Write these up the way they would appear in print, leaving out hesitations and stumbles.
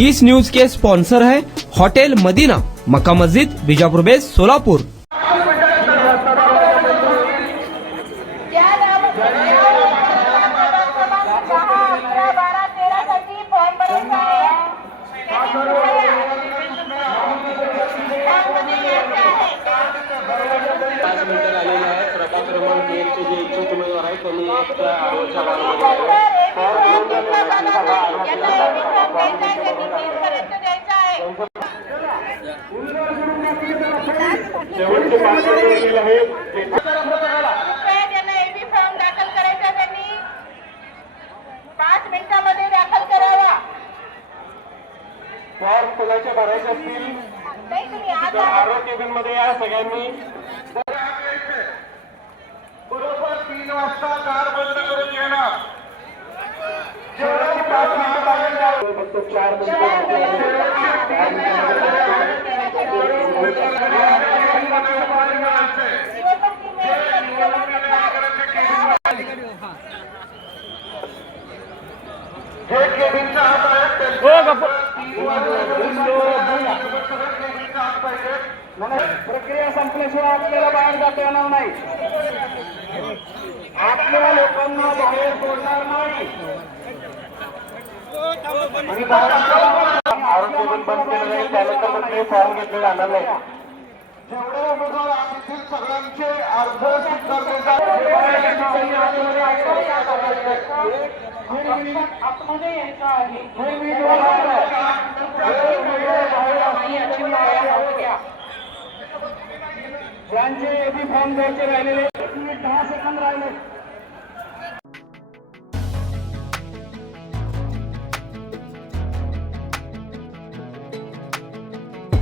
इस news के sponsor है hotel Medina, मक्का मस्जिद, Bijapur base, Solapur. Form कोणाच्या भरायचे असतील तर आरोग्य केंद्रामध्ये या सगळ्यांनी बरोबर 3 वाजता दार बंद करून येणार. शेवटची 5 मिनिटं लागेल, फक्त 4 हे केबिनचा हात आहे. प्रक्रिया संपल्याशिवाय आपल्याला बाहेर जाता येणार नाही. आपल्या लोकांना बाहेर सोडणार नाही. आरोग्य बंद केलं नाही, त्यानंतर फॉर्म घेतले जाणार नाही. जेवढे उमेदवार असतील सगळ्यांचे अर्ज आतमध्ये यायचं आहे. ज्यांचे एबी फॉर्म द्यायचे राहिलेले 10 सेकंद राहिले.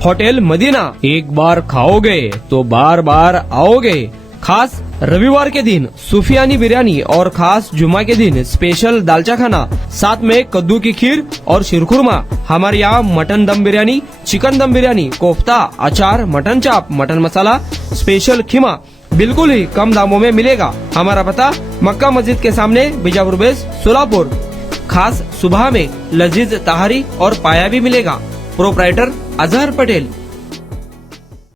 होटल मदीना, एक बार खाओगे तो बार बार आओगे। खास रविवार के दिन सूफियानी बिरयानी और खास जुमा के दिन स्पेशल दालचा खाना, साथ में कद्दू की खीर और शीरखुरमा। हमारे यहाँ मटन दम बिरयानी, चिकन दम बिरयानी, कोफ्ता, अचार, मटन चाप, मटन मसाला, स्पेशल खीमा बिल्कुल ही कम दामों में मिलेगा। हमारा पता मक्का मस्जिद के सामने, बीजापुर बेस, सोलापुर। खास सुबह में लजीज तहारी और पाया भी मिलेगा। प्रोप्राइटर अजहर पटेल।